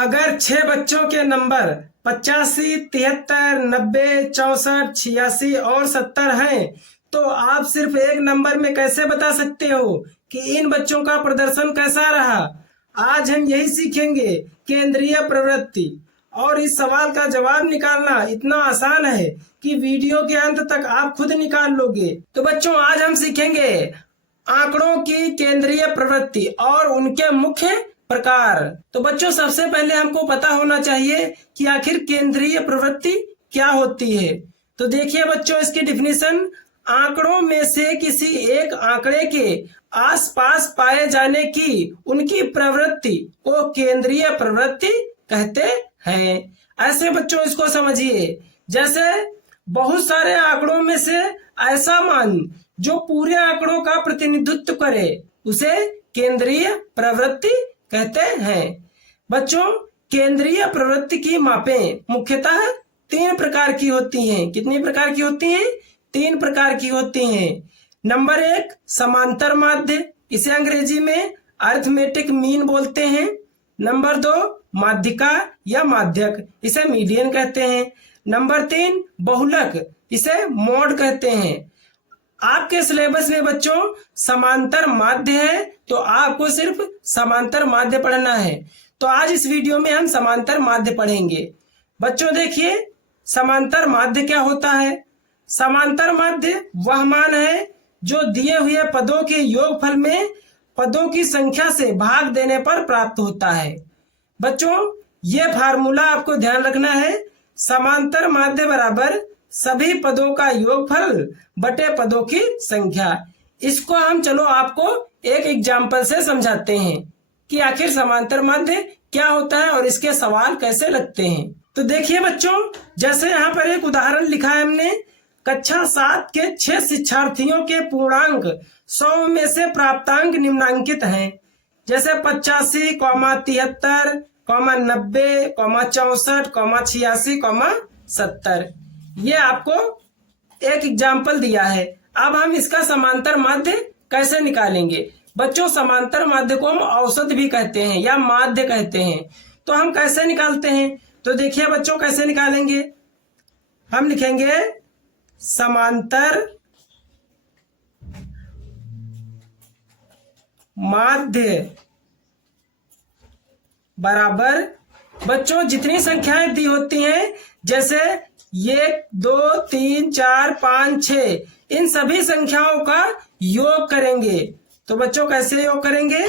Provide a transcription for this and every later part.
अगर 6 बच्चों के नंबर 85, 73, 90, 64, 86 और 70 हैं तो आप सिर्फ एक नंबर में कैसे बता सकते हो कि इन बच्चों का प्रदर्शन कैसा रहा। आज हम यही सीखेंगे, केंद्रीय प्रवृत्ति। और इस सवाल का जवाब निकालना इतना आसान है कि वीडियो के अंत तक आप खुद निकाल लोगे। तो बच्चों आज हम सीखेंगे आंकड़ों की केंद्रीय प्रवृत्ति और उनके मुख्य प्रकार। तो बच्चों सबसे पहले हमको पता होना चाहिए कि आखिर केंद्रीय प्रवृत्ति क्या होती है। तो देखिए बच्चों इसकी डिफिनीशन, आंकड़ों में से किसी एक आंकड़े के आसपास पाए जाने की उनकी प्रवृत्ति को केंद्रीय प्रवृत्ति कहते हैं। ऐसे बच्चों इसको समझिए, जैसे बहुत सारे आंकड़ों में से ऐसा मान जो पूरे आंकड़ों का प्रतिनिधित्व करे उसे केंद्रीय प्रवृत्ति कहते हैं। बच्चों केंद्रीय प्रवृत्ति की मापें मुख्यतः 3 प्रकार की होती हैं। कितनी प्रकार की होती हैं? 3 प्रकार की होती हैं। नंबर 1 समांतर माध्य, इसे अंग्रेजी में अरिथमेटिक मीन बोलते हैं। नंबर 2 माध्यिका या माध्यक, इसे मीडियन कहते हैं। नंबर 3 बहुलक, इसे मोड कहते हैं। आपके सिलेबस में बच्चों समांतर माध्य है तो आपको सिर्फ समांतर माध्य पढ़ना है। तो आज इस वीडियो में हम समांतर माध्य पढ़ेंगे। बच्चों देखिए समांतर माध्य क्या होता है। समांतर माध्य वह मान है जो दिए हुए पदों के योगफल में पदों की संख्या से भाग देने पर प्राप्त होता है। बच्चों ये फार्मूला आपको ध्यान रखना है, समांतर माध्य बराबर सभी पदों का योगफल बटे पदों की संख्या। इसको हम चलो आपको एक एग्जाम्पल से समझाते हैं कि आखिर समांतर माध्य क्या होता है और इसके सवाल कैसे लगते हैं। तो देखिए बच्चों जैसे यहाँ पर एक उदाहरण लिखा है हमने, कक्षा 7 के 6 शिक्षार्थियों के पूर्णांक 100 में से प्राप्तांक निम्नांकित हैं, जैसे 85, 73, 90, 64, 86, 70। ये आपको एक एग्जाम्पल दिया है। अब हम इसका समांतर माध्य कैसे निकालेंगे। बच्चों समांतर माध्य को हम औसत भी कहते हैं या माध्य कहते हैं। तो हम कैसे निकालते हैं, तो देखिए बच्चों कैसे निकालेंगे। हम लिखेंगे समांतर माध्य बराबर बच्चों जितनी संख्याएं दी होती हैं, जैसे 1, 2, 3, 4, 5, 6, इन सभी संख्याओं का योग करेंगे। तो बच्चों कैसे योग करेंगे,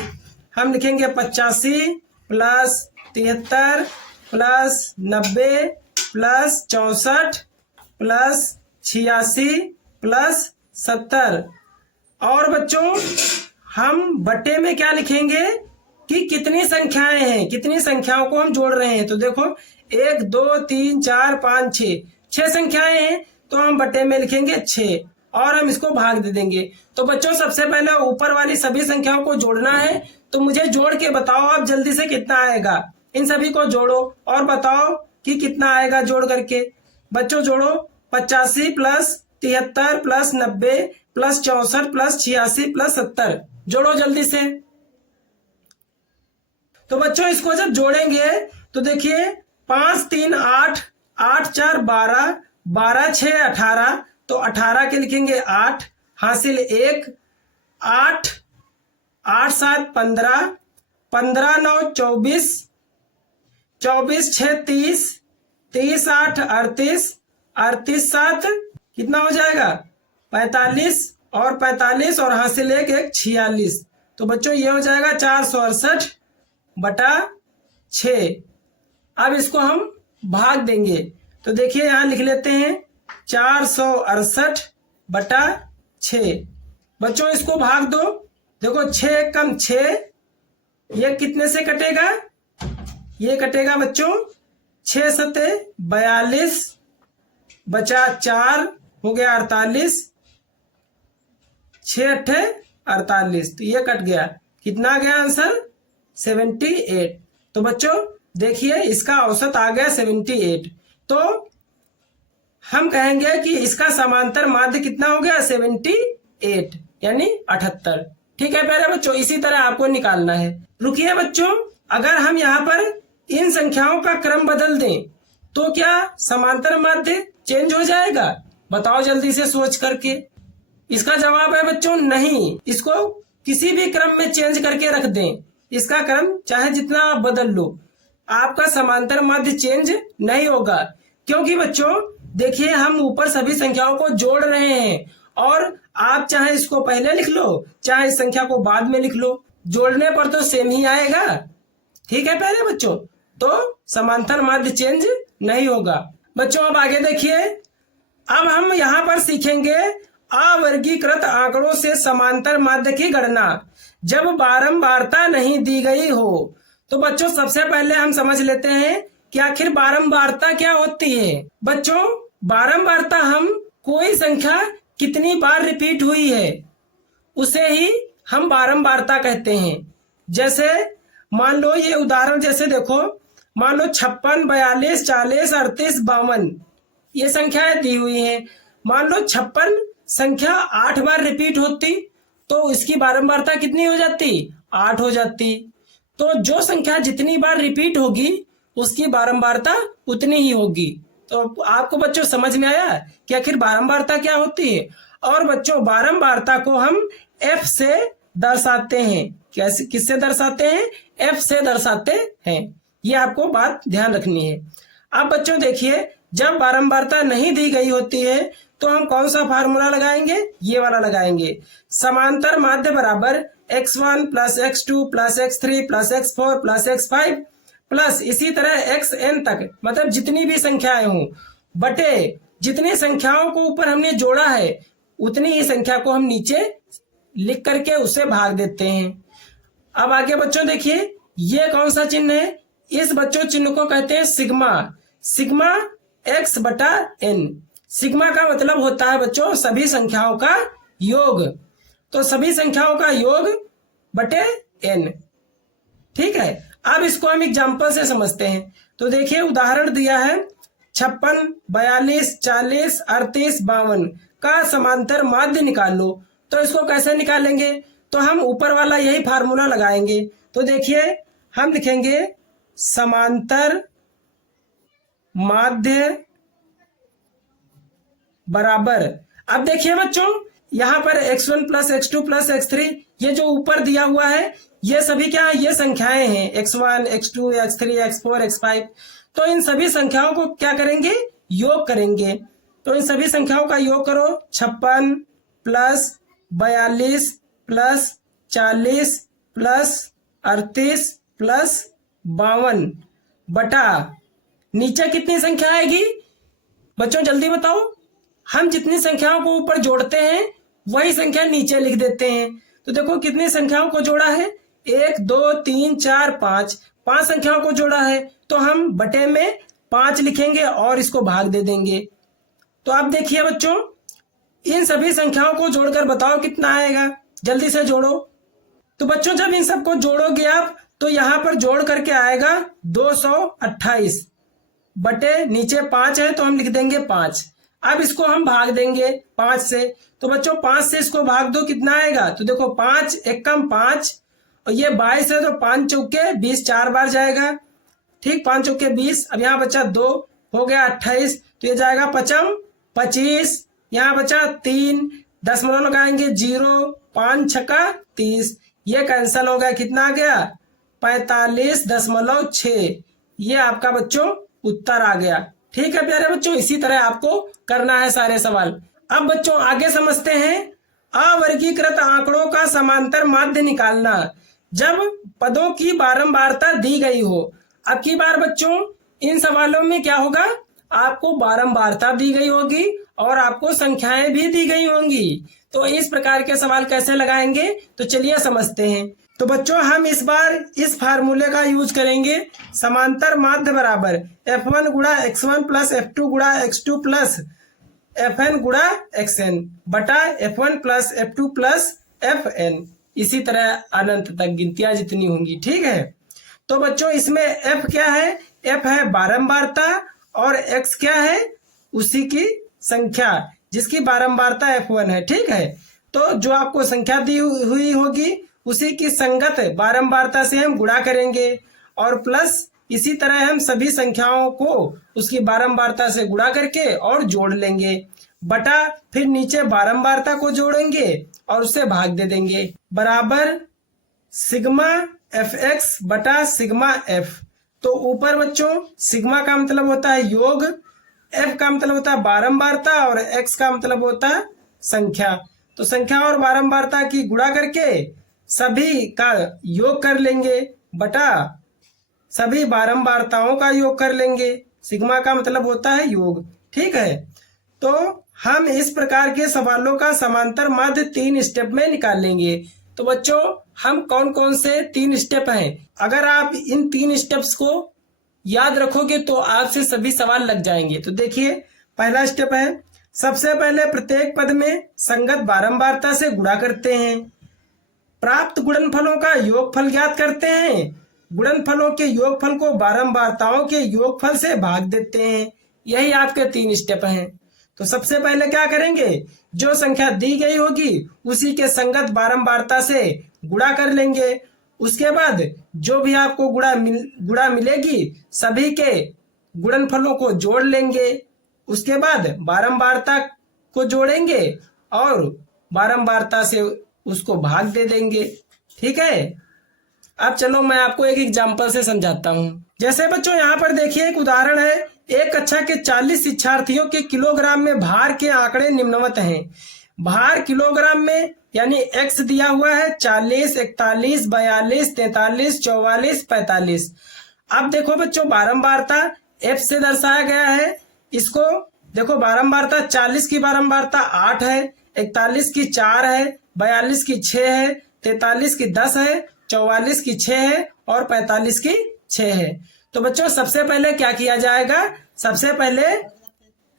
हम लिखेंगे 85 plus 73 plus 90 plus 64 plus 86 plus 70। और बच्चों हम बटे में क्या लिखेंगे कि कितनी संख्याएं हैं, कितनी संख्याओं को हम जोड़ रहे हैं। तो देखो 1, 2, 3, 4, 5, 6 संख्याएं हैं तो हम बटे में लिखेंगे 6 और हम इसको भाग दे देंगे। तो बच्चों सबसे पहले ऊपर वाली सभी संख्याओं को जोड़ना है। तो मुझे जोड़ के बताओ आप जल्दी से कितना आएगा। इन सभी को जोड़ो और बताओ कि कितना आएगा जोड़ करके। बच्चों जोड़ो 85 plus 73 plus 90 plus 64 plus 86 plus 70, जोड़ो जल्दी से। तो बच्चों इसको जब जोड़ेंगे तो देखिए 5, 3, 8, 8, 4, 12, 12, 6, 18। तो 18 के लिखेंगे 8, हासिल 1, 8, 8, 7, 15, 15, 9, 24, 24, 6, 30, 30, 8, 38, 38, 7 कितना हो जाएगा 45 और 45 और हासिल 1, 46। तो बच्चों ये हो जाएगा 468 बटा 6। अब इसको हम भाग देंगे। तो देखिए यहां लिख लेते हैं 468 बटा 6। बच्चों इसको भाग दो, देखो 6 कम 6, ये कितने से कटेगा, ये कटेगा बच्चों 6 सते 42 बचा 4 हो गया 48, 6 अट्ठे 48। तो ये कट गया, कितना गया आंसर 78। तो बच्चों देखिए इसका औसत आ गया 78। तो हम कहेंगे कि इसका समांतर माध्य कितना हो गया 78 यानी 78। ठीक है प्यारे बच्चों, इसी तरह आपको निकालना है। रुकिए बच्चों, अगर हम यहाँ पर इन संख्याओं का क्रम बदल दें तो क्या समांतर माध्य चेंज हो जाएगा? बताओ जल्दी से सोच करके। इसका जवाब है बच्चों नहीं, इसको किसी भी क्रम में चेंज करके रख दें, इसका क्रम चाहे जितना आप बदल लो, आपका समांतर माध्य चेंज नहीं होगा। क्योंकि बच्चों देखिए, हम ऊपर सभी संख्याओं को जोड़ रहे हैं और आप चाहे इसको पहले लिख लो चाहे इस संख्या को बाद में लिख लो, जोड़ने पर तो सेम ही आएगा। ठीक है प्यारे बच्चों, तो समांतर माध्य चेंज नहीं होगा। बच्चों अब आगे देखिए, अब हम यहाँ पर सीखेंगे अवर्गीकृत आंकड़ों से समांतर माध्य की गणना जब बारंबारता नहीं दी गई हो। तो बच्चों सबसे पहले हम समझ लेते हैं कि आखिर बारंबारता क्या होती है। बच्चों बारंबारता हम कोई संख्या कितनी बार रिपीट हुई है उसे ही हम बारंबारता कहते हैं। जैसे मान लो ये उदाहरण, जैसे देखो मान लो 56, 42, 40, 38, 52 ये संख्याएं दी हुई हैं। मान लो 56 संख्या 8 बार रिपीट होती तो इसकी बारंबारता कितनी हो जाती? 8 हो जाती। तो जो संख्या जितनी बार रिपीट होगी उसकी बारंबारता उतनी ही होगी। तो आपको बच्चों समझ में आया कि आखिर बारंबारता क्या होती है। और बच्चों बारंबारता को हम F से दर्शाते हैं। कैसे, किससे दर्शाते हैं? F से दर्शाते हैं। ये आपको बात ध्यान रखनी है। अब बच्चों देखिए, जब बारंबारता नहीं दी गई होती है तो हम कौन सा फार्मूला लगाएंगे? ये वाला लगाएंगे, समांतर माध्य बराबर x1 plus x2 plus x3 plus x4 plus x5 plus इसी तरह xn तक, मतलब जितनी भी संख्याएं हों बटे जितनी संख्याओं को ऊपर हमने जोड़ा है उतनी ही संख्या को हम नीचे लिख करके उसे भाग देते हैं। अब आगे बच्चों देखिए, ये कौन सा चिन्ह है? इस बच्चों चिन्ह को कहते हैं सिग्मा। सिग्मा x बटा n। सिग्मा का मतलब होता है बच्चों सभी संख्याओं का योग। तो सभी संख्याओं का योग बटे n। ठीक है, अब इसको हम एग्जाम्पल से समझते हैं। तो देखिए उदाहरण दिया है 56, 42, 40, 38, 52 का समांतर माध्य निकाल लो। तो इसको कैसे निकालेंगे? तो हम ऊपर वाला यही फार्मूला लगाएंगे। तो देखिए हम लिखेंगे समांतर माध्य बराबर, अब देखिए बच्चों यहाँ पर x1 plus x2 plus x3 ये जो ऊपर दिया हुआ है ये सभी क्या है? ये संख्याएं हैं, x1, x2, x3, x4, x5। तो इन सभी संख्याओं को क्या करेंगे? योग करेंगे। तो इन सभी संख्याओं का योग करो, 56 प्लस 42 प्लस 40 प्लस 38 प्लस 52 बटा नीचे कितनी संख्या आएगी? बच्चों जल्दी बताओ। हम जितनी संख्याओं को ऊपर जोड़ते हैं वही संख्या नीचे लिख देते हैं। तो देखो कितनी संख्याओं को जोड़ा है? 1, 2, 3, 4, 5, 5 संख्याओं को जोड़ा है। तो हम बटे में 5 लिखेंगे और इसको भाग दे देंगे। तो अब देखिए बच्चों, इन सभी संख्याओं को जोड़कर बताओ कितना आएगा, जल्दी से जोड़ो। तो बच्चों जब इन सबको जोड़ोगे आप तो यहाँ पर जोड़ करके आएगा 228 बटे नीचे 5 है तो हम लिख देंगे 5। अब इसको हम भाग देंगे 5 से। तो बच्चों 5 से इसको भाग दो, कितना आएगा? तो देखो 5 एकम 5 और ये 22 है तो 5 चौके 20 4 बार जाएगा। ठीक, 5 चौके 20। अब यहाँ बचा 2 हो गया 28, तो ये जाएगा 5 25। यहाँ बचा 3, दशमलव लगाएंगे 0, 5 छक्का 30, ये कैंसल हो गया। कितना आ गया? 45.6। ये आपका बच्चों उत्तर आ गया। ठीक है प्यारे बच्चों, इसी तरह आपको करना है सारे सवाल। अब बच्चों आगे समझते हैं अवर्गीकृत आंकड़ों का समांतर माध्य निकालना जब पदों की बारंबारता दी गई हो। अब की बार बच्चों इन सवालों में क्या होगा? आपको बारंबारता दी गई होगी और आपको संख्याएं भी दी गई होंगी। तो इस प्रकार के सवाल कैसे लगाएंगे तो चलिए समझते हैं। तो बच्चों हम इस बार इस फार्मूले का यूज करेंगे, समांतर माध्य बराबर f1 गुणा x1 प्लस f2 गुणा x2 प्लस fn गुणा xn बटा f1 plus f2 plus fn। इसी तरह अनंत तक गिनतियां जितनी होंगी। ठीक है, तो बच्चों इसमें f क्या है? f है बारंबारता और x क्या है? उसी की संख्या जिसकी बारंबारता f1 है। ठीक है, तो जो आपको संख्या दी हुई होगी उसी की संगत बारंबारता से हम गुणा करेंगे और प्लस इसी तरह हम सभी संख्याओं को उसकी बारंबारता से गुणा करके और जोड़ लेंगे, बटा फिर नीचे बारंबारता को जोड़ेंगे और उससे भाग दे देंगे, बराबर सिग्मा एफ एक्स बटा सिग्मा एफ। तो ऊपर बच्चों सिग्मा का मतलब होता है योग, एफ का मतलब होता है बारंबारता और एक्स का मतलब होता है संख्या। तो संख्या और बारंबारता की गुणा करके सभी का योग कर लेंगे, बटा सभी बारंबारताओं का योग कर लेंगे। सिग्मा का मतलब होता है योग, ठीक है। तो हम इस प्रकार के सवालों का समांतर माध्य 3 स्टेप में निकाल लेंगे। तो बच्चों हम कौन कौन से 3 स्टेप हैं, अगर आप इन 3 स्टेप्स को याद रखोगे तो आपसे सभी सवाल लग जाएंगे। तो देखिए पहला स्टेप है, सबसे पहले प्रत्येक पद में संगत बारंबारता से गुणा करते हैं, प्राप्त गुणनफलों का योगफल ज्ञात करते हैं, गुणनफलों के योगफल को बारंबारताओं के योगफल से भाग देते हैं। यही आपके 3 स्टेप हैं। तो सबसे पहले क्या करेंगे, जो संख्या दी गई होगी उसी के संगत बारंबारता से गुणा कर लेंगे। उसके बाद जो भी आपको गुणा मिलेगी सभी के गुणनफलों को जोड़ लेंगे। उसके बाद बारंबारता को जोड़ेंगे और बारंबारता से उसको भाग दे देंगे, ठीक है। अब चलो मैं आपको एक एग्जांपल से समझाता हूँ। जैसे बच्चों यहाँ पर देखिए एक उदाहरण है, एक कक्षा के 40 शिक्षार्थियों के किलोग्राम में भार के आंकड़े निम्नवत हैं। भार किलोग्राम में यानी एक्स दिया हुआ है 40, 41, 42, 43, 44, 45। अब देखो बच्चों बारंबारता एफ से दर्शाया गया है। इसको देखो बारंबारता 40 की बारंबारता 8 है, 41 की 4 है, 42 की 6 है, 43 की 10 है, 44 की 6 है और 45 की 6 है। तो बच्चों सबसे पहले क्या किया जाएगा, सबसे पहले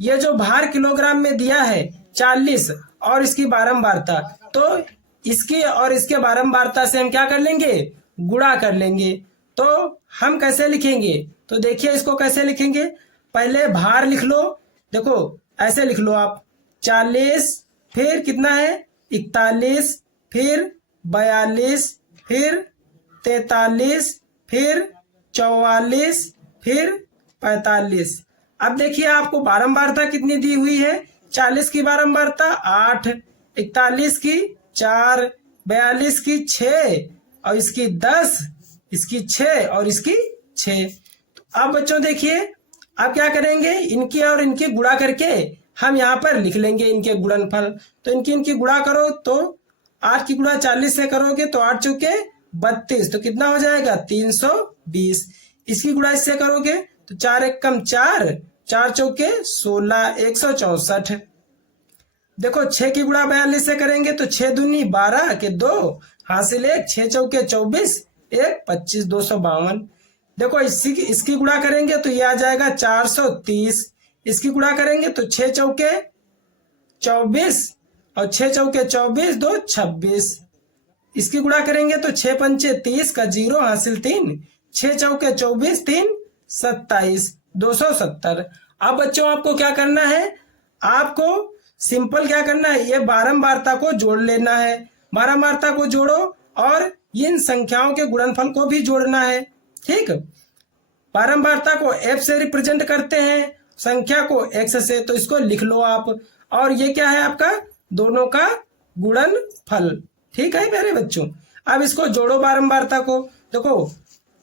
ये जो भार किलोग्राम में दिया है 40 और इसकी बारंबारता, तो इसकी और इसके बारंबारता से हम क्या कर लेंगे, गुणा कर लेंगे। तो हम कैसे लिखेंगे, तो देखिए इसको कैसे लिखेंगे, पहले भार लिख लो, देखो ऐसे लिख लो आप 40, फिर कितना है 41, फिर 42, फिर 43, फिर 44, फिर 45। अब देखिए आपको बारंबारता कितनी दी हुई है, 40 की बारंबारता 8, 41 की 4, 42 की 6 और इसकी 10, इसकी 6 और इसकी 6। तो अब बच्चों देखिए अब क्या करेंगे, इनकी और इनकी गुणा करके हम यहाँ पर लिख लेंगे इनके गुणनफल। तो इनकी गुणा करो तो 8 की गुणा 40 से करोगे तो 8 चौके 32, तो कितना हो जाएगा 320। इसकी गुणा इससे करोगे तो 4 एकम 4, 4 चौके 16, 164। देखो 6 की गुणा 42 से करेंगे तो 6 दूनी 12 के 2 हासिल 1, 6 चौके 24, 1 25, 252। देखो इसकी गुणा करेंगे तो ये आ जाएगा 430। इसकी गुणा करेंगे तो 6 चौके 24 और 6 चौके 24, 2 26। इसकी गुणा करेंगे तो 6 पंचे 30 का 0 हासिल 3, 6 चौके 24, 3 27, 270। अब बच्चों आपको क्या करना है, आपको सिंपल क्या करना है, ये बारंबारता को जोड़ लेना है। बारंबारता को जोड़ो और इन संख्याओं के गुणनफल को भी जोड़ना है, ठीक। बारंबारता को एफ से रिप्रेजेंट करते हैं, संख्या को एक्स से, तो इसको लिख लो आप। और ये क्या है आपका, दोनों का गुणनफल, ठीक है मेरे बच्चों। अब इसको जोड़ो बारंबारता को, देखो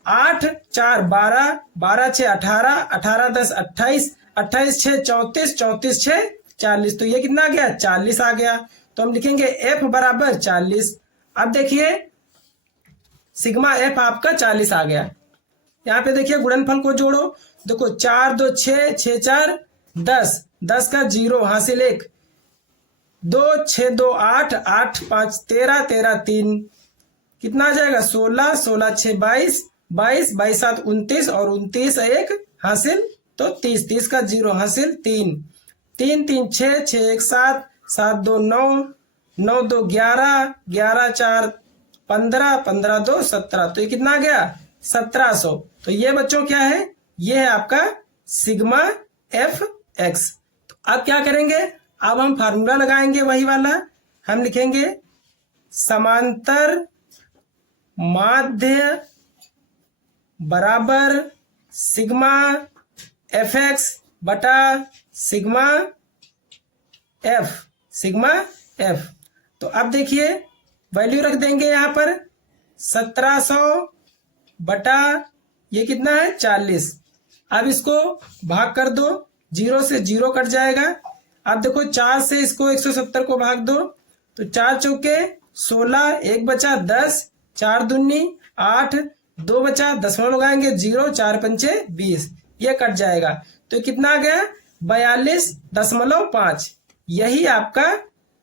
8 4 12, 12 6 18, 18 10 28, 28 6 34, 34 6 40। तो ये कितना आ गया, 40 आ गया। तो हम लिखेंगे एफ बराबर 40। अब देखिए सिग्मा एफ आपका 40 आ गया। यहाँ पे देखिए गुणनफल को जोड़ो, देखो 4 2 6, 6 4 10, 10 का 0 हासिल 1, 2 6 2 8, 8 5 13, 13 3, कितना आ जाएगा 16, 16 6 22, 22 22 7 29 और 29 1 हासिल तो 30, 30 का 0 हासिल 3, 3 3 6, 6 1 7, 7 2 9, 9 2 11, 11 4 15, 15 2 17। तो ये कितना आ गया 1700। तो ये बच्चों क्या है, ये है आपका सिग्मा एफ एक्स। तो अब क्या करेंगे, अब हम फार्मूला लगाएंगे वही वाला, हम लिखेंगे समांतर माध्य बराबर सिग्मा एफ एक्स बटा सिग्मा एफ। तो अब देखिए वैल्यू रख देंगे यहाँ पर 1700 बटा ये कितना है 40। अब इसको भाग कर दो, 0 से 0 कट जाएगा। अब देखो 4 से इसको 170 को भाग दो, तो 4 चौके 16, 1 बचा 10, 4 दूनी 8, 2 बचा, दसवां लगाएंगे 0, 4 पंचे 20, ये कट जाएगा। तो कितना आ गया 42.5। यही आपका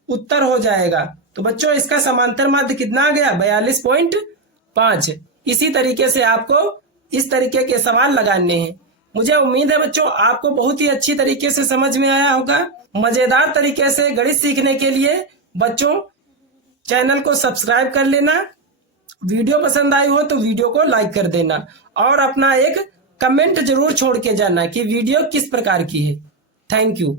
उत्तर हो जाएगा। तो बच्चों इसका समांतर माध्य कितना आ गया 42.5। इसी तरीके से आपको इस तरीके के सवाल लगाने हैं। मुझे उम्मीद है बच्चों आपको बहुत ही अच्छी तरीके से समझ में आया होगा। मजेदार तरीके से गणित सीखने के लिए बच्चों चैनल को सब्सक्राइब कर लेना, वीडियो पसंद आई हो तो वीडियो को लाइक कर देना और अपना एक कमेंट जरूर छोड़ के जाना कि वीडियो किस प्रकार की है। Thank you.